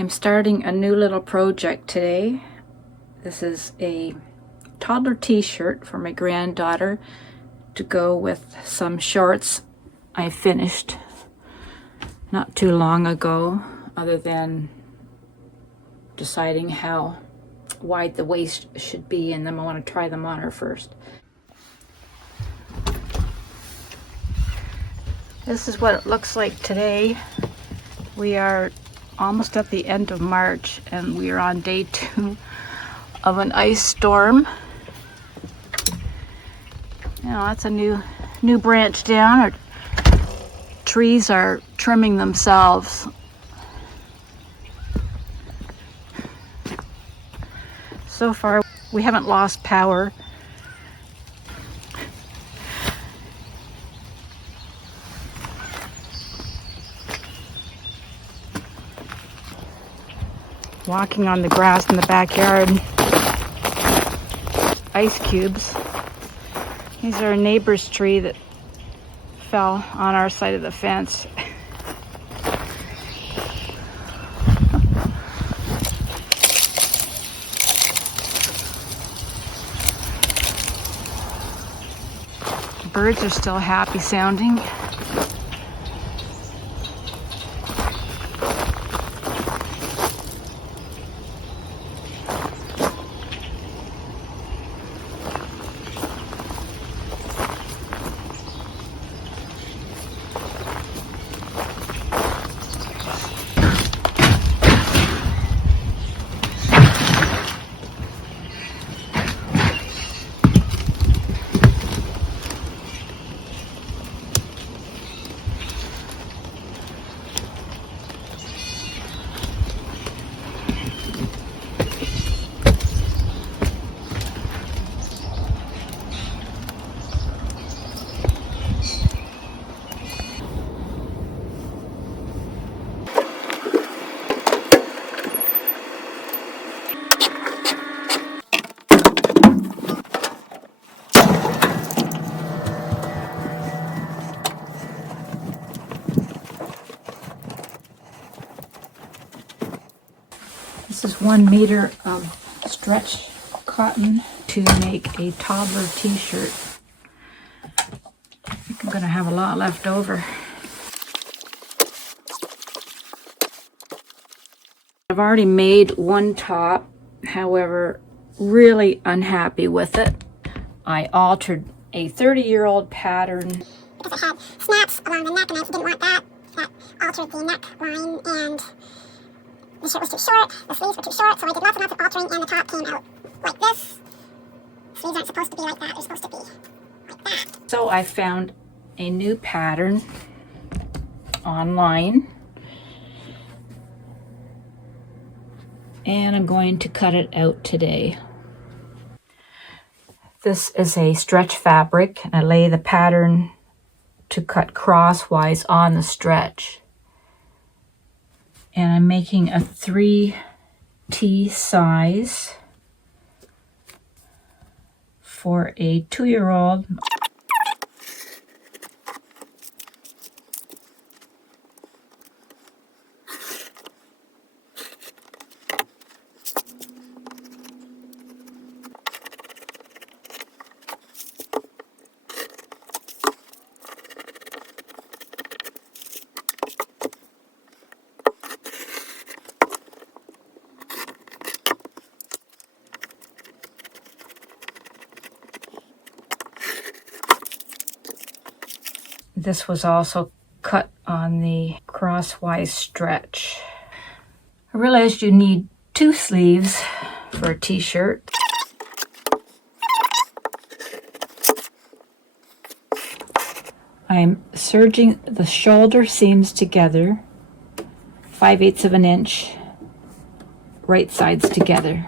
I'm starting a new little project today. This is a toddler t-shirt for my granddaughter to go with some shorts I finished not too long ago, other than deciding how wide the waist should be, and then I want to try them on her first. This is what it looks like today. We are almost at the end of March and we are on day 2 of an ice storm. You know, that's a new branch down. Our trees are trimming themselves. So far we haven't lost power. Walking on the grass in the backyard. Ice cubes. These are a neighbor's tree that fell on our side of the fence. The birds are still happy sounding. This is 1 meter of stretch cotton to make a toddler t-shirt. I think I'm going to have a lot left over. I've already made one top, however, really unhappy with it. I altered a 30-year-old pattern. Because it had snaps along the neck and I didn't want that. That altered the neck line, and the shirt was too short, the sleeves were too short, so I did lots and lots of altering, and the top came out like this. Sleeves aren't supposed to be like that, they're supposed to be like that. So I found a new pattern online, and I'm going to cut it out today. This is a stretch fabric, and I lay the pattern to cut crosswise on the stretch. And I'm making a 3T size for a 2-year-old. This was also cut on the crosswise stretch. I realized you need 2 sleeves for a t-shirt. I'm serging the shoulder seams together, 5/8 of an inch, right sides together.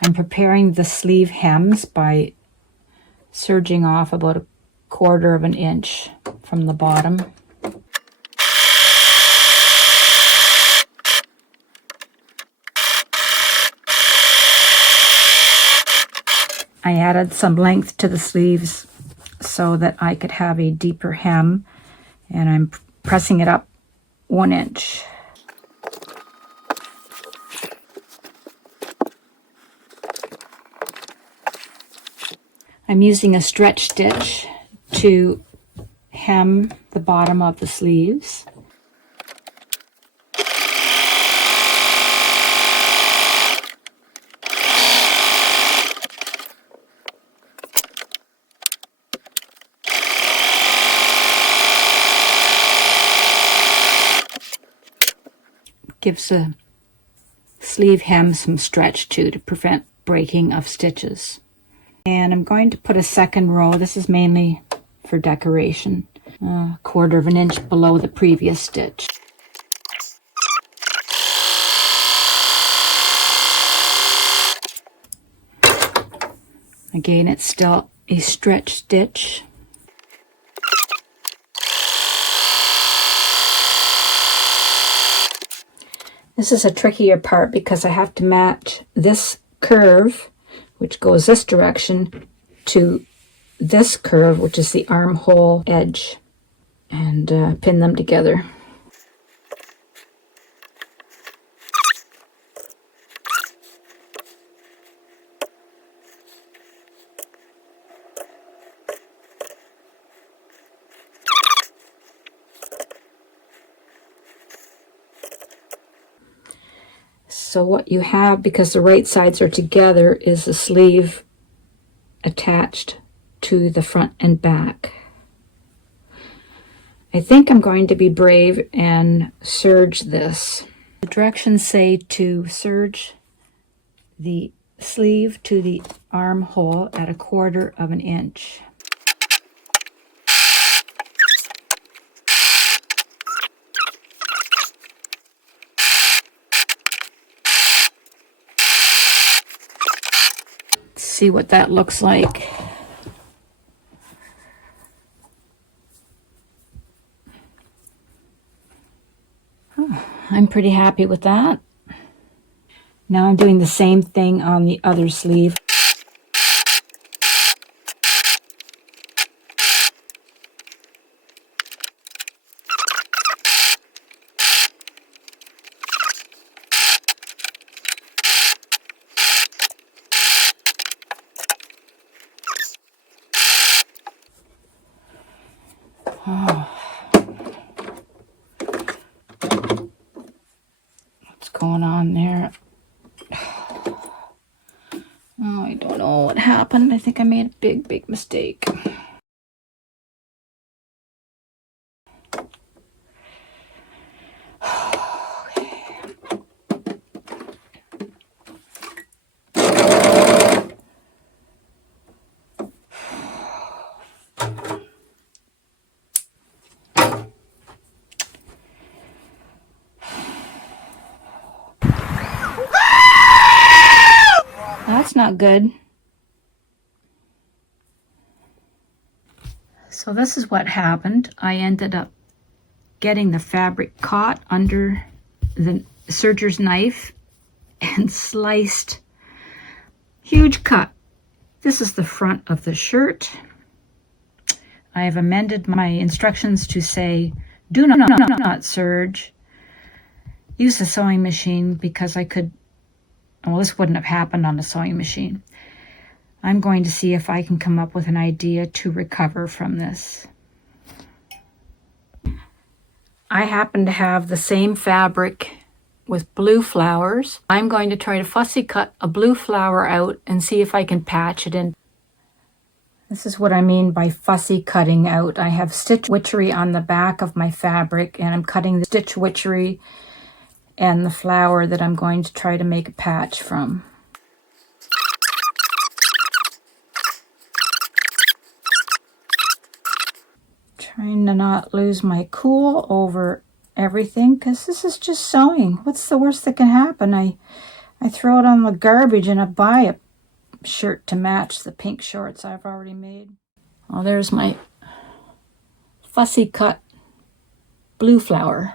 I'm preparing the sleeve hems by serging off about 1/4 of an inch from the bottom. I added some length to the sleeves so that I could have a deeper hem, and I'm pressing it up 1 inch. I'm using a stretch stitch to hem the bottom of the sleeves. Gives the sleeve hem some stretch too to prevent breaking of stitches. And I'm going to put a second row. This is mainly for decoration, a 1/4 of an inch below the previous stitch. Again, it's still a stretch stitch. This is a trickier part because I have to match this curve, which goes this direction, to this curve, which is the armhole edge, and pin them together. So what you have, because the right sides are together, is the sleeve attached to the front and back. I think I'm going to be brave and serge this. The directions say to serge the sleeve to the armhole at a 1/4 of an inch. See what that looks like. Oh, I'm pretty happy with that. Now I'm doing the same thing on the other sleeve. What's going on there? Oh, I don't know what happened. I think I made a big mistake. That's not good. So this is what happened. I ended up getting the fabric caught under the serger's knife and sliced. Huge cut. This is the front of the shirt. I have amended my instructions to say, do not serge. Use the sewing machine, because I could, well, this wouldn't have happened on a sewing machine. I'm going to see if I can come up with an idea to recover from this. I happen to have the same fabric with blue flowers. I'm going to try to fussy cut a blue flower out and see if I can patch it in. This is what I mean by fussy cutting out. I have stitch witchery on the back of my fabric, and I'm cutting the stitch witchery and the flower that I'm going to try to make a patch from. Trying to not lose my cool over everything, because this is just sewing. What's the worst that can happen? I throw it on the garbage and I buy a shirt to match the pink shorts I've already made. Oh, there's my fussy cut blue flower.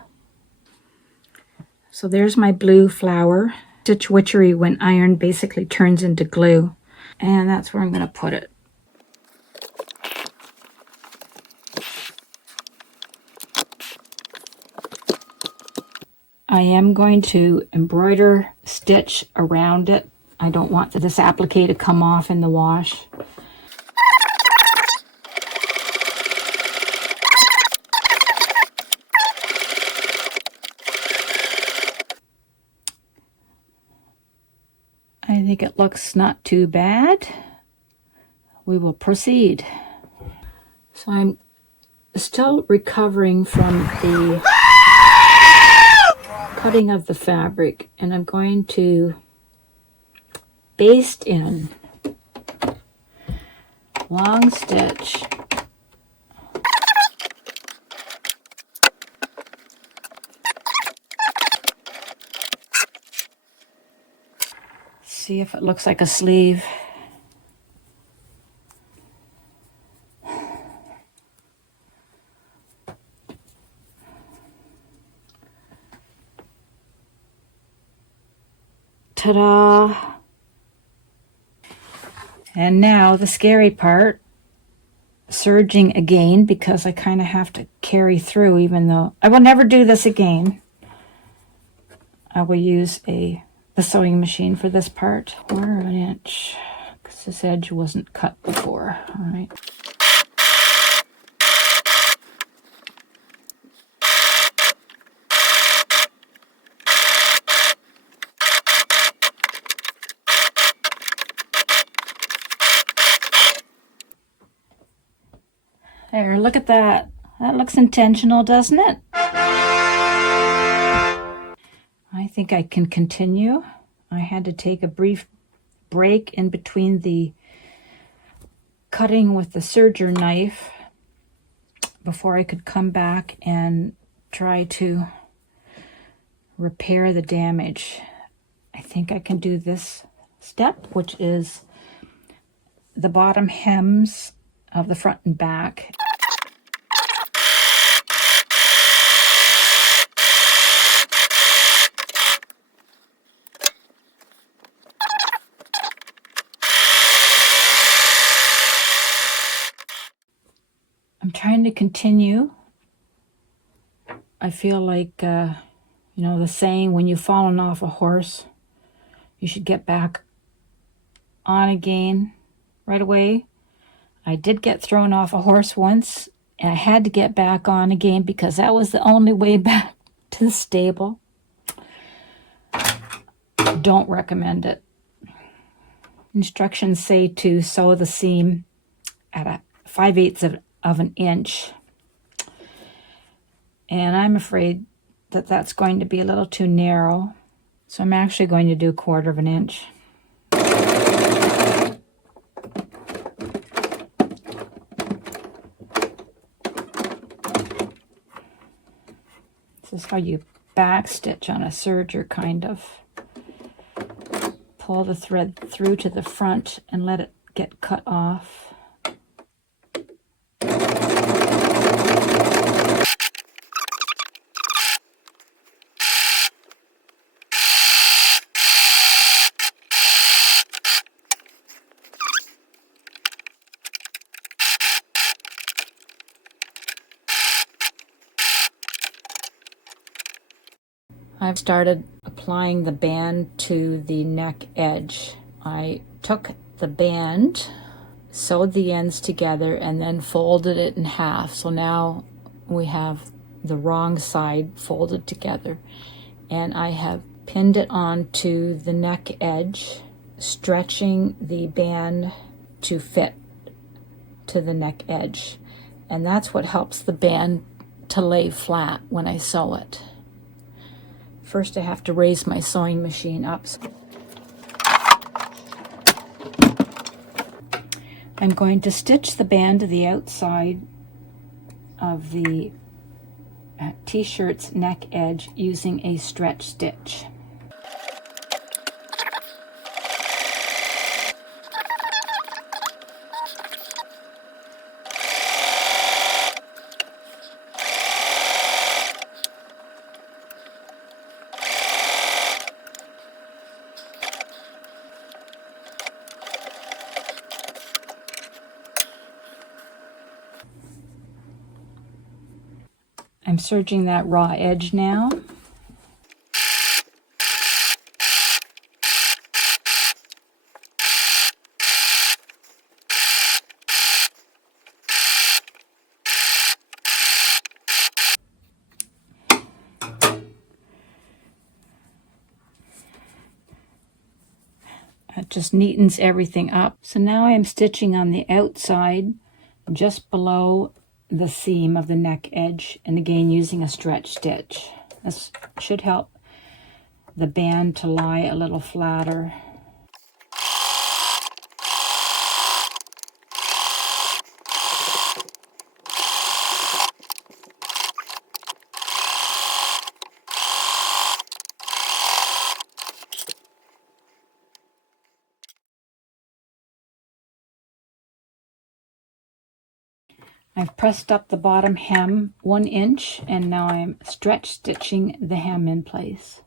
So there's my blue flower. Stitch witchery, when ironed, basically turns into glue. And that's where I'm going to put it. I am going to embroider stitch around it. I don't want this applique to come off in the wash. I think it looks not too bad. We will proceed. So I'm still recovering from the cutting of the fabric, and I'm going to baste in long stitch see if it looks like a sleeve. Ta-da! And now the scary part, serging again, because I kind of have to carry through, even though I will never do this again. I will use the sewing machine for this part. 1/4 inch, because this edge wasn't cut before. All right. There, look at that. That looks intentional, doesn't it? I think I can continue. I had to take a brief break in between the cutting with the serger knife before I could come back and try to repair the damage. I think I can do this step, which is the bottom hems of the front and back. I'm trying to continue. I feel like, the saying, when you've fallen off a horse, you should get back on again right away. I did get thrown off a horse once, and I had to get back on again because that was the only way back to the stable. Don't recommend it. Instructions say to sew the seam at a 5/8 of an inch. And I'm afraid that that's going to be a little too narrow. So I'm actually going to do 1/4 inch. This is how you back stitch on a serger, kind of. Pull the thread through to the front and let it get cut off. I've started applying the band to the neck edge. I took the band, sewed the ends together, and then folded it in half. So now we have the wrong side folded together. And I have pinned it onto the neck edge, stretching the band to fit to the neck edge. And that's what helps the band to lay flat when I sew it. First, I have to raise my sewing machine up. I'm going to stitch the band to the outside of the t-shirt's neck edge using a stretch stitch. I'm serging that raw edge now. It just neatens everything up. So now I am stitching on the outside just below the seam of the neck edge, and again using a stretch stitch. This should help the band to lie a little flatter. I've pressed up the bottom hem 1 inch, and now I'm stretch stitching the hem in place.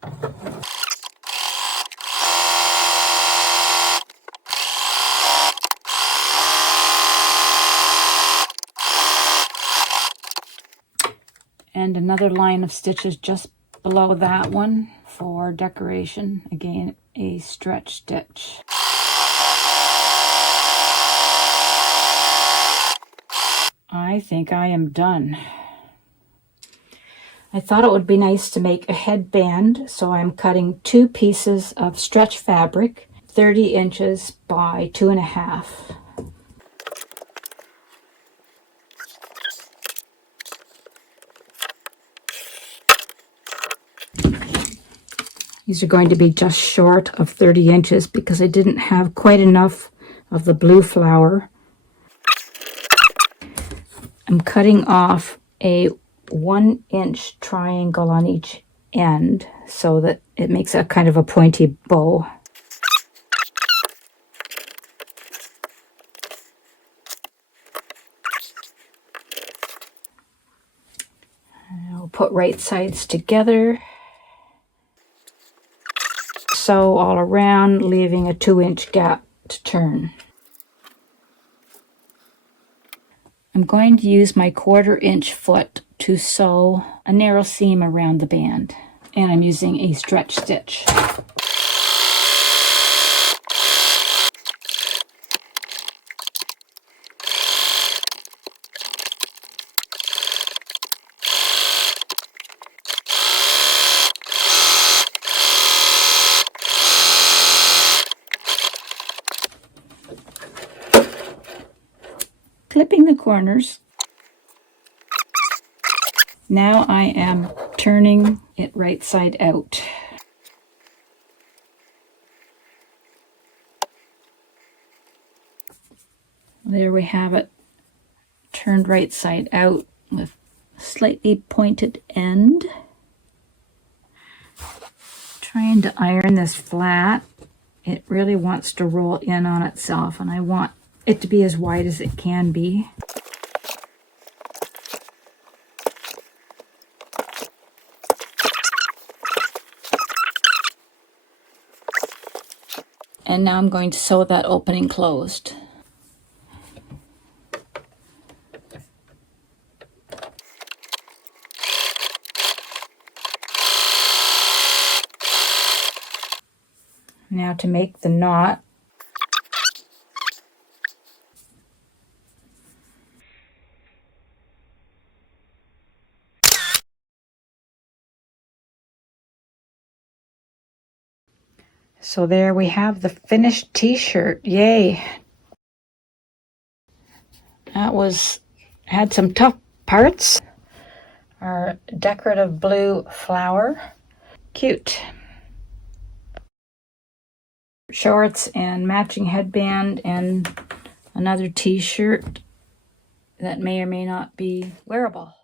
And another line of stitches just below that one for decoration. Again, a stretch stitch. I think I am done. I thought it would be nice to make a headband, so I'm cutting 2 pieces of stretch fabric, 30 inches by 2.5. These are going to be just short of 30 inches because I didn't have quite enough of the blue flower. I'm cutting off a 1 inch triangle on each end so that it makes a kind of a pointy bow. I'll put right sides together, sew all around, leaving a 2-inch gap to turn. I'm going to use my 1/4 inch foot to sew a narrow seam around the band, and I'm using a stretch stitch. Clipping the corners. Now I am turning it right side out. There we have it, turned right side out with a slightly pointed end. Trying to iron this flat. It really wants to roll in on itself, and I want it to be as wide as it can be. And now I'm going to sew that opening closed. Now to make the knot. So there we have the finished t-shirt. Yay! That had some tough parts. Our decorative blue flower. Cute. Shorts and matching headband and another t-shirt that may or may not be wearable.